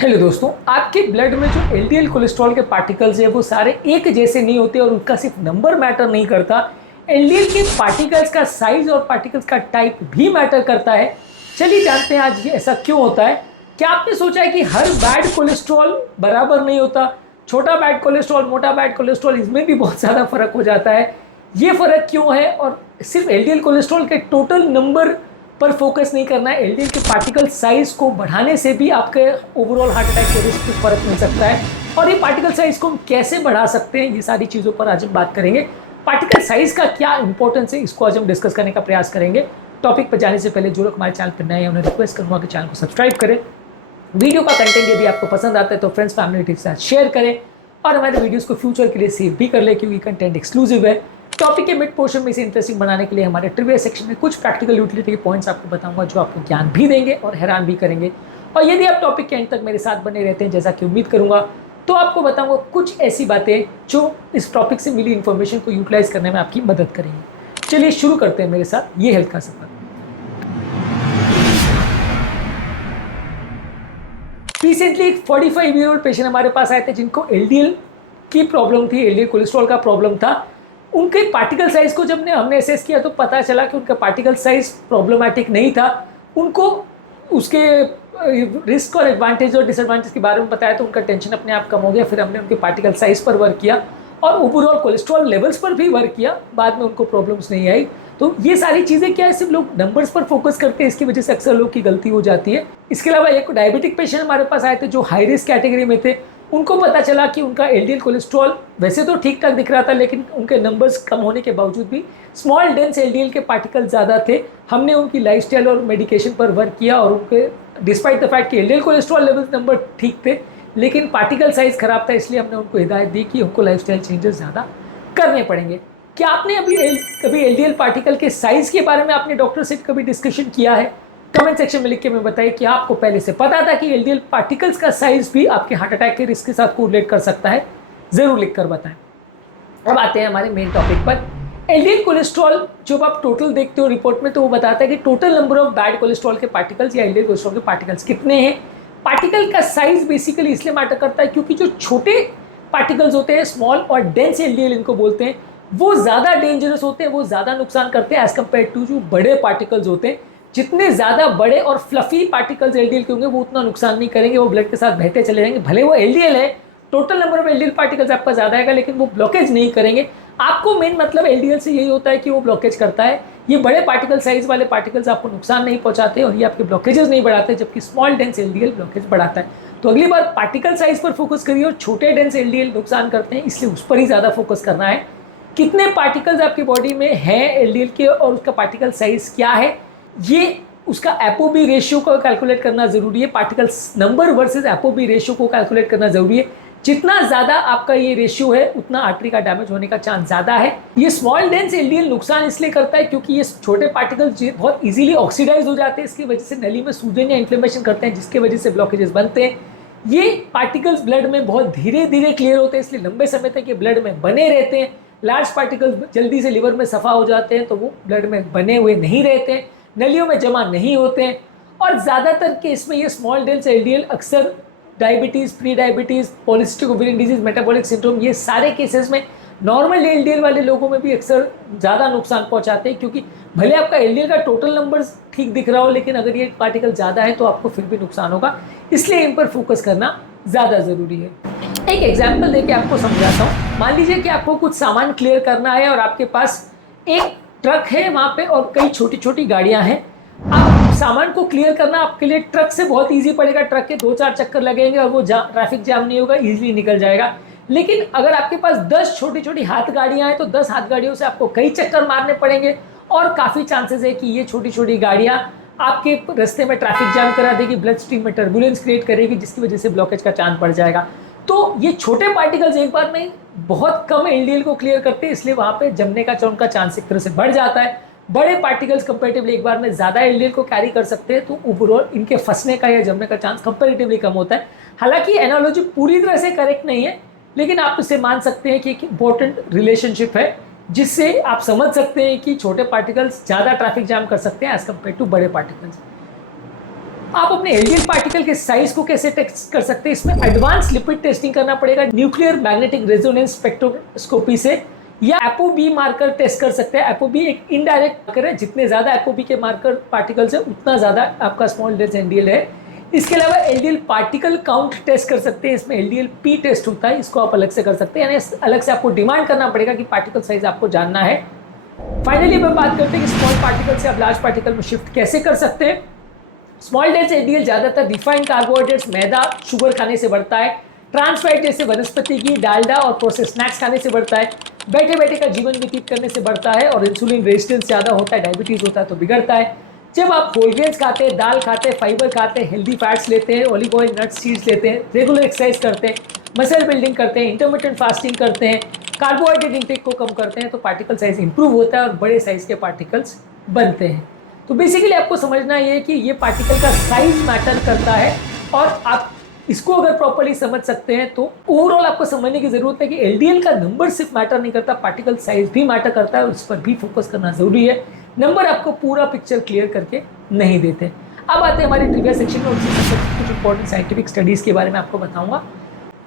Hello दोस्तों, आपके blood में जो एलडीएल कोलेस्ट्रॉल के पार्टिकल्स है वो सारे एक जैसे नहीं होते और उनका सिर्फ नंबर मैटर नहीं करता। एलडीएल के पार्टिकल्स का साइज और पार्टिकल्स का टाइप भी मैटर करता है। चलिए जानते हैं आज ये ऐसा क्यों होता है। क्या आपने सोचा है कि हर बैड कोलेस्ट्रॉल बराबर नहीं होता? छोटा बैड कोलेस्ट्रॉल, मोटा बैड कोलेस्ट्रॉल, इसमें भी बहुत ज़्यादा फर्क हो जाता है। ये फर्क क्यों है? और सिर्फ एलडीएल कोलेस्ट्रॉल के टोटल नंबर पर फोकस नहीं करना है, एलडीएल के पार्टिकल साइज को बढ़ाने से भी आपके ओवरऑल हार्ट अटैक के रिस्क में फर्क मिल सकता है। और ये पार्टिकल साइज को हम कैसे बढ़ा सकते हैं, ये सारी चीज़ों पर आज हम बात करेंगे। पार्टिकल साइज का क्या इंपॉर्टेंस है, इसको आज हम डिस्कस करने का प्रयास करेंगे। टॉपिक पर जाने से पहले जो लोग हमारे चैनल पर नए हैं उन्हें रिक्वेस्ट करूँगा कि चैनल को सब्सक्राइब करें। वीडियो का कंटेंट यदि आपको पसंद आता है तो फ्रेंड्स फैमिली के साथ शेयर करें और हमारे वीडियोस को फ्यूचर के लिए सेव भी कर ले, क्योंकि कंटेंट एक्सक्लूसिव है। टॉपिक के मिड पोर्शन में इसे इंटरेस्टिंग बनाने के लिए हमारे ट्रिविया सेक्शन में कुछ प्रैक्टिकल यूटिलिटी के पॉइंट्स आपको बताऊंगा जो आपको ज्ञान भी देंगे और हैरान भी करेंगे। और यदि आप टॉपिक के एंड तक मेरे साथ बने रहते हैं, जैसा कि उम्मीद करूंगा, तो आपको बताऊंगा कुछ ऐसी बातें जो इस टॉपिक से मिली इन्फॉर्मेशन को यूटिलाइज करने में आपकी मदद करेंगी। चलिए शुरू करते हैं मेरे साथ ये हेल्थ का सफर। रिसेंटली एक 45 ईयर ओल्ड पेशेंट हमारे पास आए थे जिनको एलडीएल की प्रॉब्लम थी, एलडीएल कोलेस्ट्रॉल का प्रॉब्लम था। उनके पार्टिकल साइज को जब हमने असेस किया तो पता चला कि उनका पार्टिकल साइज प्रॉब्लमैटिक नहीं था। उनको उसके रिस्क और एडवांटेज और डिसएडवांटेज के बारे में बताया तो उनका टेंशन अपने आप कम हो गया। फिर हमने उनके पार्टिकल साइज पर वर्क किया और ओवरऑल कोलेस्ट्रॉल लेवल्स पर भी वर्क किया। बाद में उनको प्रॉब्लम्स नहीं आई। तो ये सारी चीज़ें क्या है, सिर्फ लोग नंबर्स पर फोकस करते हैं, इसकी वजह से अक्सर लोग की गलती हो जाती है। इसके अलावा एक डायबिटिक पेशेंट हमारे पास आए थे जो हाई रिस्क कैटेगरी में थे। उनको पता चला कि उनका एलडीएल कोलेस्ट्रॉल वैसे तो ठीक ठाक दिख रहा था, लेकिन उनके नंबर्स कम होने के बावजूद भी स्मॉल डेंस एलडीएल के पार्टिकल ज़्यादा थे। हमने उनकी लाइफस्टाइल और मेडिकेशन पर वर्क किया और उनके डिस्पाइट द फैक्ट कि एलडीएल कोलेस्ट्रॉल लेवल नंबर ठीक थे लेकिन पार्टिकल साइज खराब था, इसलिए हमने उनको हिदायत दी कि उनको लाइफस्टाइल चेंजेस ज़्यादा करने पड़ेंगे। क्या आपने कभी एलडीएल पार्टिकल के साइज़ के बारे में आपने डॉक्टर से कभी डिस्कशन किया है? कमेंट सेक्शन में लिख के मैं बताइए कि आपको पहले से पता था कि एलडीएल पार्टिकल्स का साइज भी आपके हार्ट अटैक के रिस्क के साथ कोरिलेट कर सकता है? जरूर लिखकर बताएं। अब आते हैं हमारे मेन टॉपिक पर। एलडीएल कोलेस्ट्रॉल जब आप टोटल देखते हो रिपोर्ट में तो वो बताता है कि total number of bad cholesterol के पार्टिकल्स या एलडीएल कोलेस्ट्रॉल के पार्टिकल्स कितने हैं। पार्टिकल का साइज बेसिकली इसलिए मैटर करता है क्योंकि जो छोटे पार्टिकल्स होते हैं, स्मॉल और डेंस एलडीएल इनको बोलते हैं, वो ज़्यादा डेंजरस होते हैं, वो ज़्यादा नुकसान करते हैं एज कम्पेयर टू जो बड़े पार्टिकल्स होते हैं। जितने ज़्यादा बड़े और फ्लफी पार्टिकल्स एलडीएल के होंगे वो उतना नुकसान नहीं करेंगे, वो ब्लड के साथ बहते चले जाएंगे। भले वो एलडीएल है, total number of LDL particles आपका ज़्यादा आएगा लेकिन वो ब्लॉकेज नहीं करेंगे। आपको मेन मतलब एलडीएल से यही होता है कि वो ब्लॉकेज करता है। ये बड़े पार्टिकल साइज वाले पार्टिकल्स आपको नुकसान नहीं पहुंचाते और ये आपके ब्लॉकेजेस नहीं बढ़ाते, जबकि स्मॉल डेंस एलडीएल ब्लॉकेज बढ़ाता है। तो अगली बार पार्टिकल साइज पर फोकस करिए और छोटे डेंस एलडीएल नुकसान करते हैं, इसलिए उस पर ही ज़्यादा फोकस करना है। कितने पार्टिकल्स आपकी बॉडी में हैं एलडीएल के और उसका पार्टिकल साइज क्या है, ये उसका एपोबी रेशियो को कैलकुलेट करना जरूरी है। पार्टिकल्स नंबर वर्सेस एपोबी रेशियो को कैलकुलेट करना जरूरी है। जितना ज़्यादा आपका ये रेशियो है उतना आर्टरी का डैमेज होने का चांस ज़्यादा है। ये स्मॉल डेंस एलडीएल नुकसान इसलिए करता है क्योंकि ये छोटे पार्टिकल्स बहुत इजीली ऑक्सीडाइज हो जाते हैं, इसकी वजह से नली में सूजन या इन्फ्लेमेशन करते हैं जिसकी वजह से ब्लॉकेजेस बनते हैं। ये पार्टिकल्स ब्लड में बहुत धीरे धीरे क्लियर होते हैं, इसलिए लंबे समय तक ये ब्लड में बने रहते हैं। लार्ज पार्टिकल्स जल्दी से लिवर में सफ़ा हो जाते हैं तो वो ब्लड में बने हुए नहीं रहते हैं, नलियों में जमा नहीं होते हैं। और ज़्यादातर केस में ये स्मॉल डेंस एलडीएल अक्सर diabetes, pre diabetes, polycystic ovarian disease, metabolic syndrome, ये सारे केसेस में नॉर्मल एलडीएल वाले लोगों में भी अक्सर ज़्यादा नुकसान पहुंचाते हैं। क्योंकि भले आपका एलडीएल का टोटल नंबर ठीक दिख रहा हो लेकिन अगर ये पार्टिकल ज़्यादा है तो आपको फिर भी नुकसान होगा, इसलिए इन पर फोकस करना ज़्यादा ज़रूरी है। एक एग्जाम्पल देके आपको समझाता हूँ। मान लीजिए कि आपको कुछ सामान क्लियर करना है और आपके पास एक ट्रक है वहाँ पे और कई छोटी छोटी गाड़ियाँ हैं। आप सामान को क्लियर करना आपके लिए ट्रक से बहुत इजी पड़ेगा, ट्रक के 2-4 चक्कर लगेंगे और वो ट्रैफिक जाम नहीं होगा, इजीली निकल जाएगा। लेकिन अगर आपके पास 10 छोटी छोटी हाथ गाड़ियाँ हैं तो 10 हाथ गाड़ियों से आपको कई चक्कर मारने पड़ेंगे और काफ़ी चांसेस है कि ये छोटी छोटी गाड़ियाँ आपके रास्ते में ट्रैफिक जाम करा देगी, ब्लड स्ट्रीम में टर्बुलेंस क्रिएट करेगी जिसकी वजह से ब्लॉकेज का चांस बढ़ जाएगा। तो ये छोटे पार्टिकल्स एक बार में बहुत कम एलडीएल को क्लियर करते हैं, इसलिए वहाँ पे जमने का उनका चांस एक तरह से बढ़ जाता है। बड़े पार्टिकल्स कंपैरेटिवली एक बार में ज़्यादा एलडीएल को कैरी कर सकते हैं तो ओवरऑल इनके फंसने का या जमने का चांस कंपैरेटिवली कम होता है। हालांकि एनालॉजी पूरी तरह से करेक्ट नहीं है लेकिन आप इसे मान सकते हैं कि एक इंपॉर्टेंट रिलेशनशिप है जिससे आप समझ सकते हैं कि छोटे पार्टिकल्स ज़्यादा ट्रैफिक जाम कर सकते हैं एज कम्पेयर टू बड़े पार्टिकल्स। आप अपने एलडीएल पार्टिकल के साइज को कैसे टेस्ट कर सकते हैं, इसमें एडवांस लिपिड टेस्टिंग करना पड़ेगा न्यूक्लियर मैग्नेटिक रेजोनेंस स्पेक्ट्रोस्कोपी से, या एपोबी मार्कर टेस्ट कर सकते हैं। एपोबी एक इनडायरेक्ट मार्कर है, जितने ज्यादा एपोबी के मार्कर पार्टिकल्स है उतना ज्यादा आपका स्मॉल डेल्स एलडीएल है। इसके अलावा एलडीएल पार्टिकल काउंट टेस्ट कर सकते हैं, इसमें एलडीएल पी टेस्ट होता है, इसको आप अलग से कर सकते हैं, यानी अलग से आपको डिमांड करना पड़ेगा कि पार्टिकल साइज आपको जानना है। फाइनली हम बात करते हैं कि स्मॉल पार्टिकल से आप लार्ज पार्टिकल में शिफ्ट कैसे कर सकते हैं। स्मॉल डेल्स एलडीएल ज्यादातर रिफाइंड कार्बोहाइड्रेट्स, मैदा, शुगर खाने से बढ़ता है। ट्रांस फैट जैसे वनस्पति की डालडा और प्रोसेस स्नैक्स खाने से बढ़ता है। बैठे बैठे का जीवन व्यतीत करने से बढ़ता है। और इंसुलिन रेजिस्टेंस ज़्यादा होता है, डायबिटीज़ होता है तो बिगड़ता है। जब आप होल ग्रेन्स खाते हैं, दाल खाते हैं, फाइबर खाते हैं, हेल्दी फैट्स लेते हैं, ऑलिव ऑयल, नट्स, सीड्स लेते हैं, रेगुलर एक्सरसाइज करते हैं, मसल बिल्डिंग करते हैं, इंटरमिटेंट फास्टिंग करते हैं, कार्बोहाइड्रेट इंटेक को कम करते हैं, तो पार्टिकल साइज इंप्रूव होता है और बड़े साइज के पार्टिकल्स बनते हैं। तो बेसिकली आपको समझना ये है कि ये पार्टिकल का साइज मैटर करता है, और आप इसको अगर प्रॉपर्ली समझ सकते हैं तो ओवरऑल आपको समझने की जरूरत है कि एलडीएल का नंबर सिर्फ मैटर नहीं करता, पार्टिकल साइज भी मैटर करता है, और इस पर भी फोकस करना जरूरी है। नंबर आपको पूरा पिक्चर क्लियर करके नहीं देते। अब आते हैं हमारे ट्रिविया सेक्शन में, और कुछ इंपॉर्टेंट साइंटिफिक स्टडीज के बारे में आपको बताऊंगा।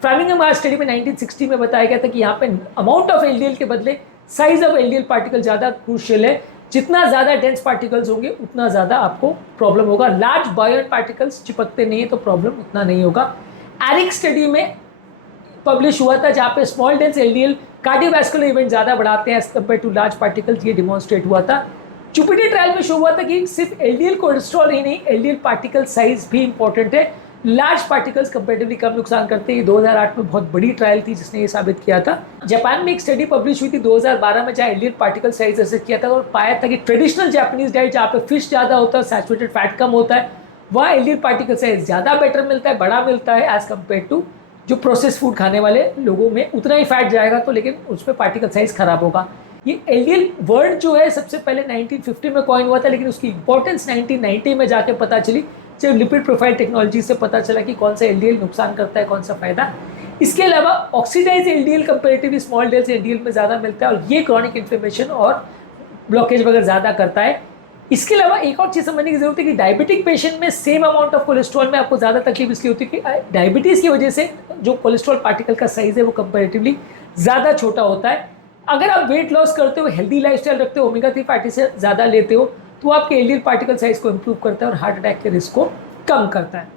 फ्रामिंघम स्टडी में 1960 में बताया गया था कि यहाँ पे अमाउंट ऑफ एलडीएल के बदले साइज ऑफ एलडीएल पार्टिकल ज़्यादा क्रूशियल है। जितना ज़्यादा डेंस पार्टिकल्स होंगे उतना ज़्यादा आपको प्रॉब्लम होगा। लार्ज बायोन पार्टिकल्स चिपकते नहीं है तो प्रॉब्लम उतना नहीं होगा। एरिक स्टडी में पब्लिश हुआ था जहाँ पे small dense LDL cardiovascular event ज़्यादा बढ़ाते हैं as compare to large particles, ये डिमॉन्स्ट्रेट हुआ था। जुपिटर ट्रायल में शो हुआ था कि सिर्फ एलडीएल कोलेस्ट्रॉल ही नहीं, एलडीएल पार्टिकल साइज भी इंपॉर्टेंट है। लार्ज पार्टिकल्स कंपेरेटिवली कम नुकसान करते हैं। ये 2008 में बहुत बड़ी ट्रायल थी जिसने ये साबित किया था। जापान में एक स्टडी पब्लिश हुई थी 2012 में, जहाँ एलडीएल पार्टिकल साइज असेस किया था, और पाया था कि ट्रेडिशनल जापानीज डाइट जहाँ पे फिश ज़्यादा होता है, सैचुरेटेड फैट कम होता है, वहाँ एलडीएल पार्टिकल साइज ज़्यादा बेटर मिलता है, बड़ा मिलता है एज कम्पेयर टू जो प्रोसेस फूड खाने वाले लोगों में उतना ही फैट जाएगा तो, लेकिन उस पर पार्टिकल साइज खराब होगा। ये एलडीएल वर्ड जो है सबसे पहले 1950 में कॉइन हुआ था, लेकिन उसकी इंपॉर्टेंस 1990 में जाके पता चली, जब लिपिड प्रोफाइल टेक्नोलॉजी से पता चला कि कौन सा एलडीएल नुकसान करता है, कौन सा फायदा। इसके अलावा oxidise LDL comparatively small dense LDL में ज़्यादा मिलता है, और ये क्रॉनिक इन्फ्लेमेशन और ब्लॉकेज वगैरह ज़्यादा करता है। इसके अलावा एक और चीज़ समझने की जरूरत है कि डायबिटिक पेशेंट में सेम अमाउंट ऑफ कोलेस्ट्रॉल में आपको ज़्यादा तकलीफ इसलिए होती है कि डायबिटीज़ की वजह से जो कोलेस्ट्रॉल पार्टिकल का साइज़ है वो कंपेरेटिवली ज़्यादा छोटा होता है। अगर आप वेट लॉस करते हो, हेल्दी लाइफस्टाइल रखते हो, ओमेगा 3 फैटी से ज़्यादा लेते हो, तो आपके एलडीएल पार्टिकल साइज को इंप्रूव करता है और हार्ट अटैक के रिस्क को कम करता है।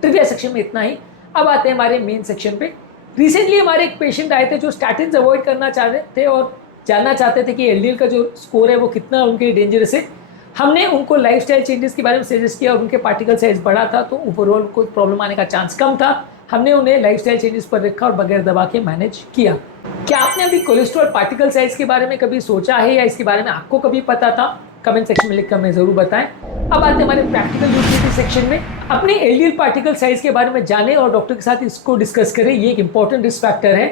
ट्रिविया सेक्शन में इतना ही। अब आते हैं हमारे मेन सेक्शन पे। रिसेंटली हमारे एक पेशेंट आए थे जो स्टैटिन्स अवॉइड करना चाह रहे थे और जानना चाहते थे कि एलडीएल का जो स्कोर है वो कितना उनके डेंजरस है। हमने उनको लाइफस्टाइल चेंजेस के बारे में सजेस्ट किया और उनके पार्टिकल साइज बढ़ा था तो ओवरऑल उनको प्रॉब्लम आने का चांस कम था। हमने उन्हें लाइफस्टाइल चेंजेस पर रखा और बगैर दवा के मैनेज किया। क्या आपने अभी कोलेस्ट्रॉल पार्टिकल साइज के बारे में कभी सोचा है या इसके बारे में आपको कभी पता था? कमेंट सेक्शन में लिखकर हमें जरूर बताएं। अब आते हैं हमारे प्रैक्टिकल यूटिलिटी सेक्शन में। अपने एलडीएल पार्टिकल साइज के बारे में जानें और डॉक्टर के साथ इसको डिस्कस करें। ये एक इंपॉर्टेंट रिस्क फैक्टर है।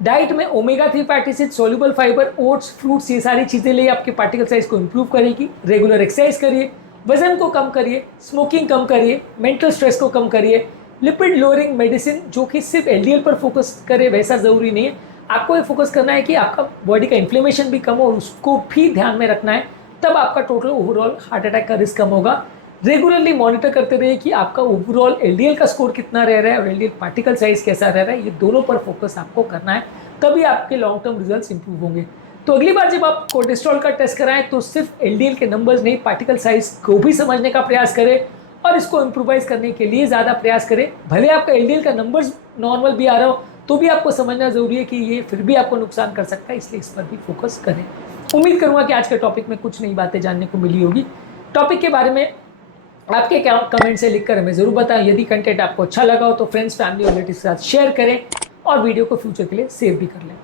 डाइट में omega 3 fatty acid, soluble fibre, oats, fruits, ये सारी चीज़ें ले आपके पार्टिकल साइज को इंप्रूव करेगी। रेगुलर एक्सरसाइज करिए, वजन को कम करिए, स्मोकिंग कम करिए, मेंटल स्ट्रेस को कम करिए। लिपिड लोअरिंग मेडिसिन जो कि सिर्फ एलडीएल पर फोकस करे वैसा ज़रूरी नहीं है। आपको ये फोकस करना है कि आपका बॉडी का इन्फ्लेमेशन भी कम हो और उसको भी ध्यान में रखना है, तब आपका टोटल ओवरऑल हार्ट अटैक का रिस्क कम होगा। रेगुलरली मॉनिटर करते रहिए कि आपका ओवरऑल एलडीएल का स्कोर कितना रह रहा है और एलडीएल पार्टिकल साइज कैसा रह रहा है। ये दोनों पर फोकस आपको करना है, तभी आपके लॉन्ग टर्म रिजल्ट्स इंप्रूव होंगे। तो अगली बार जब आप कोलेस्ट्रॉल का टेस्ट कराएं तो सिर्फ एलडीएल के नंबर्स नहीं, पार्टिकल साइज को भी समझने का प्रयास करें और इसको इम्प्रूवाइज करने के लिए ज़्यादा प्रयास करें। भले आपका एलडीएल का नंबर्स नॉर्मल भी आ रहा हो तो भी आपको समझना जरूरी है कि ये फिर भी आपको नुकसान कर सकता है, इसलिए इस पर भी फोकस करें। उम्मीद करूंगा कि आज के टॉपिक में कुछ नई बातें जानने को मिली होगी। टॉपिक के बारे में आपके कमेंट से लिखकर हमें ज़रूर बताएं। यदि कंटेंट आपको अच्छा लगा हो तो फ्रेंड्स, फैमिली और रिलेटिव के साथ शेयर करें और वीडियो को फ्यूचर के लिए सेव भी कर लें।